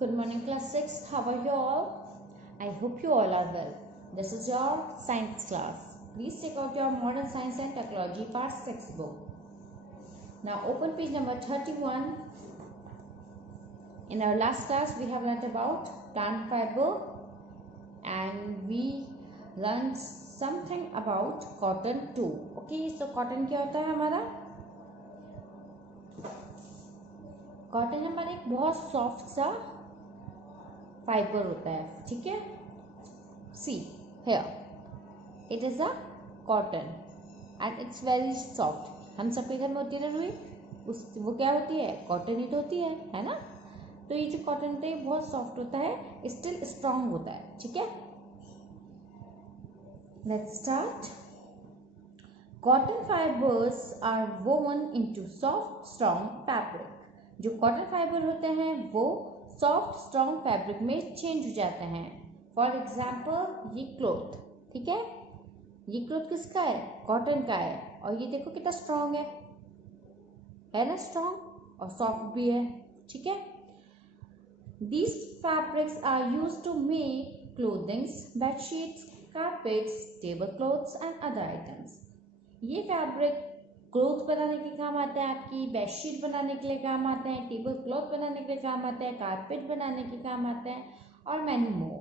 Good morning, class 6. How are you all? I hope you all are well. This is your science class. Please take out your modern science and technology part 6 book. Now open page number 31. In our last class we have learnt about plant fiber and we learned something about cotton too. Okay, so cotton क्या होता है हमारा? Cotton हमारा एक बहुत soft सा fibre होता है, ठीक है. See here it is a cotton and it's very soft. हम सबके घर में होती है ना रुई, उस वो क्या होती है? कॉटन ही तो होती है ना. तो ये जो कॉटन होता है ये बहुत सॉफ्ट होता है, स्टिल स्ट्रांग होता है, ठीक है. Let's start. Cotton fibres are woven into soft strong fabric. जो कॉटन फाइबर होते हैं वो सॉफ्ट स्ट्रॉन्ग फैब्रिक में चेंज हो जाते हैं. फॉर एग्जाम्पल ये क्लॉथ, ठीक है. ये क्लॉथ किसका है? कॉटन का है. और ये देखो कितना स्ट्रॉन्ग है ना, स्ट्रॉन्ग और सॉफ्ट भी है, ठीक है. These fabrics are used to make clothings, bedsheets, carpets, table cloths and other items. ये फैब्रिक क्लॉथ बनाने के काम आता है, आपकी बेडशीट बनाने के लिए काम आते हैं, टेबल क्लॉथ बनाने के लिए काम आते हैं, कारपेट बनाने के काम आते हैं और many more.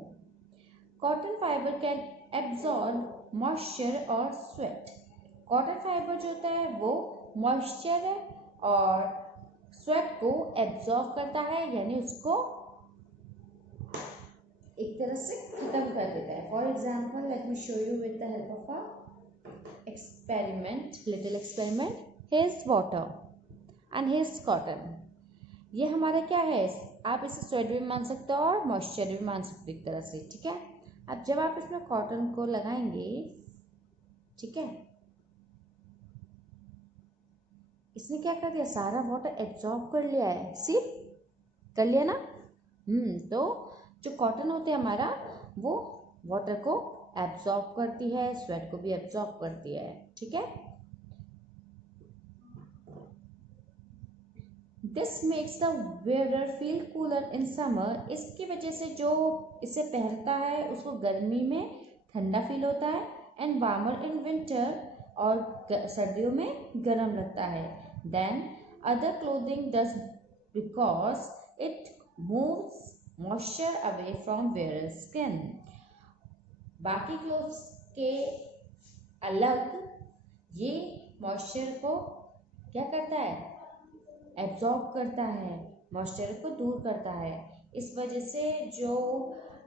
Cotton fibre can absorb moisture और स्वेट. कॉटन फाइबर जो होता है वो मॉइस्चर और स्वेट को एब्जॉर्ब करता है, यानी उसको एक तरह से खत्म कर देता है. For example let me show you with the help of a little experiment. Here's water and here's cotton. ये हमारा क्या है? आप इसे स्वेट भी मान सकते हो और मॉइस्चर भी मान सकते हो एक तरह से, ठीक है. अब जब आप इसमें कॉटन को लगाएंगे, ठीक है, इसने क्या कर दिया? सारा वाटर एब्जॉर्ब कर लिया है. सी कर लिया ना. तो जो कॉटन होते हैं हमारा वो वाटर को एब्जॉर्ब करती है, स्वेट को भी एब्जॉर्ब करती है, ठीक है. This makes the wear feel cooler in summer. इसकी वजह से जो इसे पहनता है उसको गर्मी में ठंडा फील होता है, एंड वार्मर इन विंटर, और सर्दियों में गर्म लगता है. Then other clothing does because it moves moisture away from wear skin. बाकी क्लोथ्स के अलग ये मॉइस्चर को क्या करता है? एब्जॉर्ब करता है, मॉइस्चर को दूर करता है. इस वजह से जो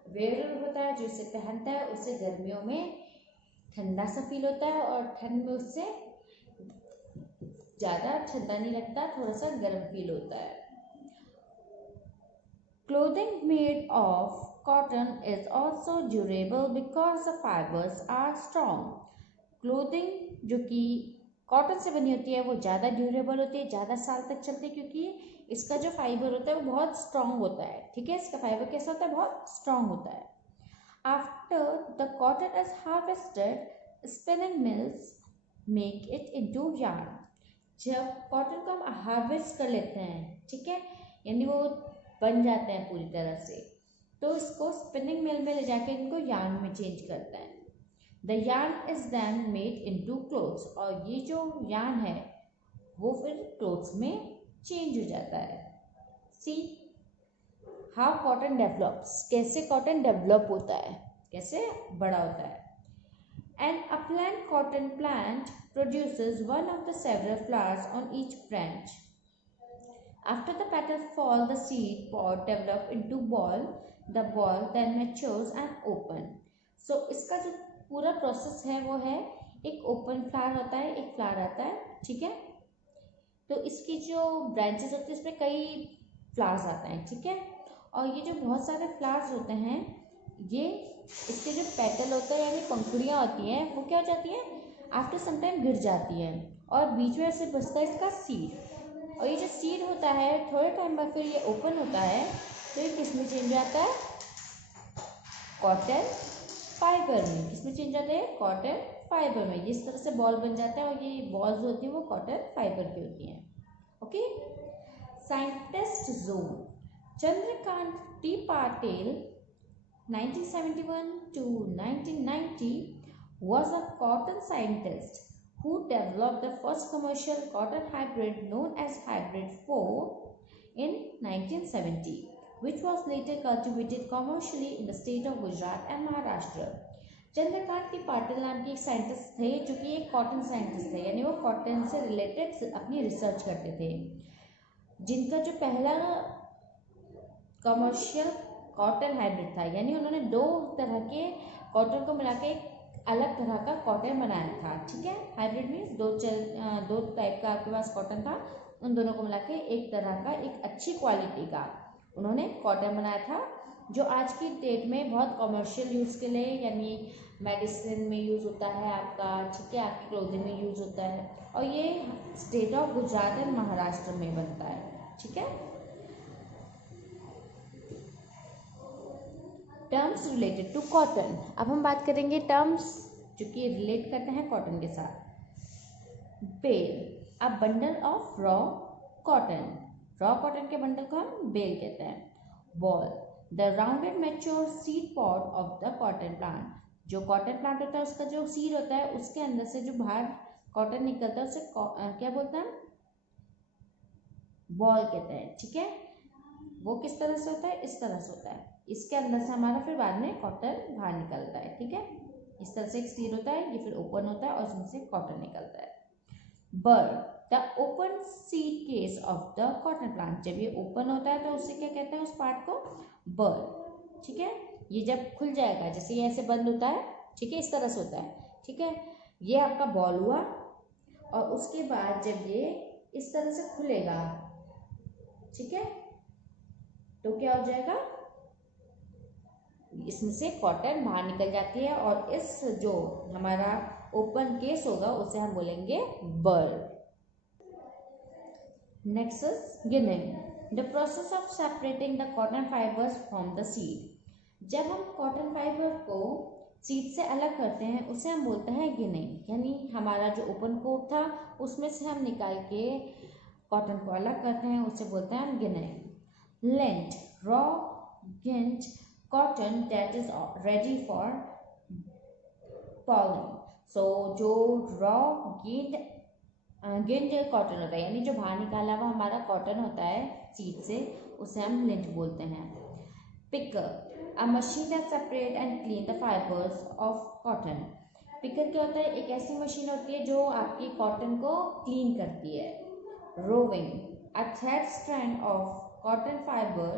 वेयर होता है, जो इसे पहनता है, उसे गर्मियों में ठंडा सा फील होता है और ठंड में उससे ज़्यादा ठंडा नहीं लगता, थोड़ा सा गर्म फील होता है. Clothing made of cotton is also durable because the fibers are strong. Clothing जो कि कॉटन से बनी होती है वो ज़्यादा ड्यूरेबल होती है, ज़्यादा साल तक चलती है, क्योंकि इसका जो फाइबर होता है वो बहुत स्ट्रांग होता है, ठीक है. इसका फाइबर कैसा होता है? बहुत स्ट्रांग होता है. After the cotton is harvested, spinning mills make it into yarn. जब कॉटन को हम हार्वेस्ट कर लेते हैं, ठीक है, यानी वो बन जाते हैं पूरी तरह से, तो इसको स्पिनिंग मिल में ले जाके इनको यार्न में चेंज करते हैं. The yarn is then made into clothes. और ये जो यार्न है वो फिर क्लोथ्स में चेंज हो जाता है. See how cotton develops. कैसे कॉटन डेवलप होता है, कैसे बड़ा होता है. An upland cotton plant produces one of the several flowers on each branch. After the petals fall, the seed pod develop into ball. The ball then matures and open. So इसका जो पूरा process है वो है, एक open flower होता है, एक फ्लावर आता है, ठीक है. तो इसकी जो ब्रांचेस होती है इसमें कई फ्लावर्स आते हैं, ठीक है. और ये जो बहुत सारे फ्लावर्स होते हैं, ये इसके जो पेटल होता है यानी पंखुड़ियाँ होती हैं वो क्या हो जाती हैं? आफ्टर सम टाइम गिर जाती हैं और बीच में से बचता है इसका सीड. और ये जो सीड होता है थोड़े टाइम बाद फिर ये ओपन होता है, तो ये किस में चेंज जाता है? कॉटन फाइबर में. किस में चेंज जाता है? कॉटन फाइबर में. इस तरह से बॉल बन जाता है और ये बॉल्स होती हैं वो कॉटन फाइबर की होती हैं. Okay. Scientist zone Chandrakant T. Patil, 1971 to 1990, was a cotton scientist who developed the first commercial cotton hybrid known as Hybrid 4 in 1970, which was later cultivated commercially in the state of Gujarat and Maharashtra. Chandrakant T Patil नाम के एक scientist थे जो कि एक cotton scientist थे, यानी वो कॉटन से रिलेटेड अपनी रिसर्च करते थे, जिनका जो पहला कमर्शियल कॉटन हाइब्रिड था, यानी उन्होंने दो तरह के कॉटन को मिला के एक अलग तरह का कॉटन बनाया था। ठीक है, हाइब्रिड मीन्स दो टाइप का आपके पास कॉटन था, उन दोनों को मिला के एक तरह का एक अच्छी क्वालिटी का उन्होंने कॉटन बनाया था, जो आज की डेट में बहुत कमर्शियल यूज़ के लिए, यानी मेडिसिन में यूज़ होता है आपका, ठीक है, आपकी क्लोथिंग में यूज़ होता है, और ये state of Gujarat and Maharashtra में बनता है। ठीक है, टर्म्स रिलेटेड टू कॉटन। अब हम बात करेंगे टर्म्स जो कि रिलेट करते हैं कॉटन के साथ। Bale, a bundle of raw cotton, raw cotton के बंडल को हम बेल कहते हैं। Boll, the rounded mature seed pod of the cotton plant, जो कॉटन प्लांट होता है उसका जो सीड होता है उसके अंदर से जो बाहर कॉटन निकलता है उसे क्या बोलते हैं, बॉल कहते हैं। ठीक है, वो किस तरह से होता है, इस तरह से होता है, इसके अंदर से हमारा फिर बाद में कॉटन बाहर निकलता है। ठीक है, इस तरह से एक सीड होता है, ये फिर ओपन होता है और इसमें से कॉटन निकलता है। Bird, the open seed case of the cotton plant, जब ये ओपन होता है तो उससे क्या कहते हैं, उस पार्ट को बर्ड। ठीक है, ये जब खुल जाएगा, जैसे ये ऐसे बंद होता है, ठीक है, इस तरह से होता है। ठीक है, ये आपका बॉल हुआ, और उसके बाद जब ये इस तरह से खुलेगा, ठीक है, तो क्या हो जाएगा, इसमें से कॉटन बाहर निकल जाती है, और इस जो हमारा ओपन केस होगा उसे हम बोलेंगे bird. Next is ginning, the process of separating the cotton fibres from the seed. जब हम कॉटन फाइबर को सीड से अलग करते हैं उसे हम बोलते हैं गिनिंग, यानी हमारा जो ओपन कोट था उसमें से हम निकाल के कॉटन को अलग करते हैं, उसे बोलते हैं हम ginning. Lint, raw ginned cotton that is ready for polling, so जो raw गिंड कॉटन होता है, यानी जो बाहर निकाला हुआ हमारा कॉटन होता है सीड से, उसे हम लिंट बोलते हैं। Picker, a machine that separate and clean the fibres of cotton. Picker क्या होता है, एक ऐसी मशीन होती है जो आपकी कॉटन को क्लीन करती है। Roving, a thread strand of cotton fibre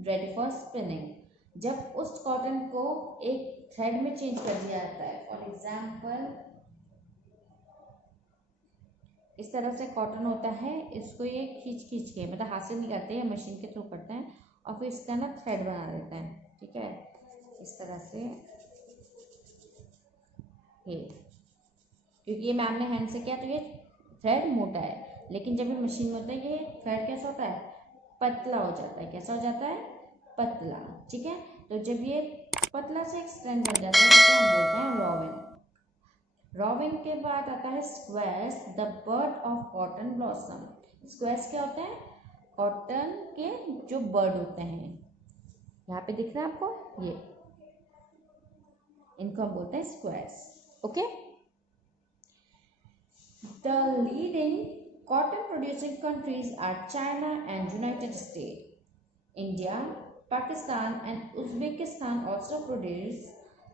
ready for spinning, जब उस कॉटन को एक थ्रेड में चेंज कर दिया जाता है। फॉर एग्जाम्पल, इस तरह से कॉटन होता है, इसको ये खींच के, मतलब हाथ से नहीं करते हैं, मशीन के थ्रू करते हैं, और फिर इसका ना थ्रेड बना देते हैं। ठीक है, इस तरह से ये, क्योंकि ये मैम ने हैंड से किया तो ये थ्रेड मोटा है, लेकिन जब ये मशीन में होता है ये थ्रेड कैसा होता है, पतला हो जाता है। कैसा हो जाता है, पतला। ठीक है, तो जब ये पतला से एक स्ट्रैंड बन जाता है तो हम बोलते हैं रोविन। रोविन के बाद आता है squares, the bird of cotton blossom. Squares क्या होते हैं, कॉटन के जो बर्ड होते हैं, यहाँ पे दिख रहा है आपको, ये इनको हम बोलते हैं squares. Okay, the leading cotton producing countries are China and United State. India, Pakistan and Uzbekistan also produce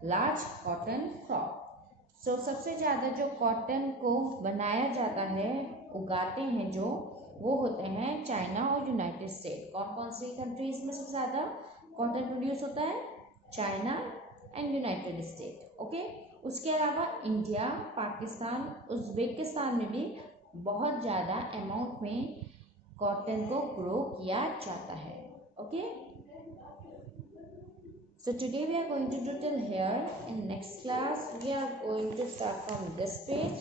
large cotton crop. So सबसे ज़्यादा जो कॉटन को बनाया जाता है, उगाते हैं जो, वो होते हैं चाइना और यूनाइटेड स्टेट। कौन कौन सी कंट्रीज में सबसे ज़्यादा कॉटन प्रोड्यूस होता है, China and United state. Okay, उसके अलावा इंडिया, पाकिस्तान, उज्बेकिस्तान में भी बहुत ज़्यादा अमाउंट में कॉटन को ग्रो किया जाता है। Okay, so today we are going to do till here. In next class we are going to start from this page,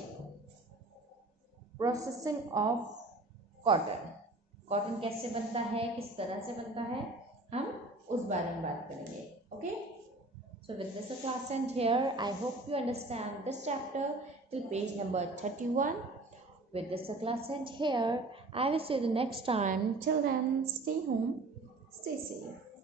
processing of cotton. Cotton कैसे बनता है, किस तरह से बनता है, हम उस बारे में बात करेंगे। Okay, so with this the class end here. I hope you understand this chapter till page number 31. With this the class end here. I will see you the next time. Till then, stay home, Stay safe.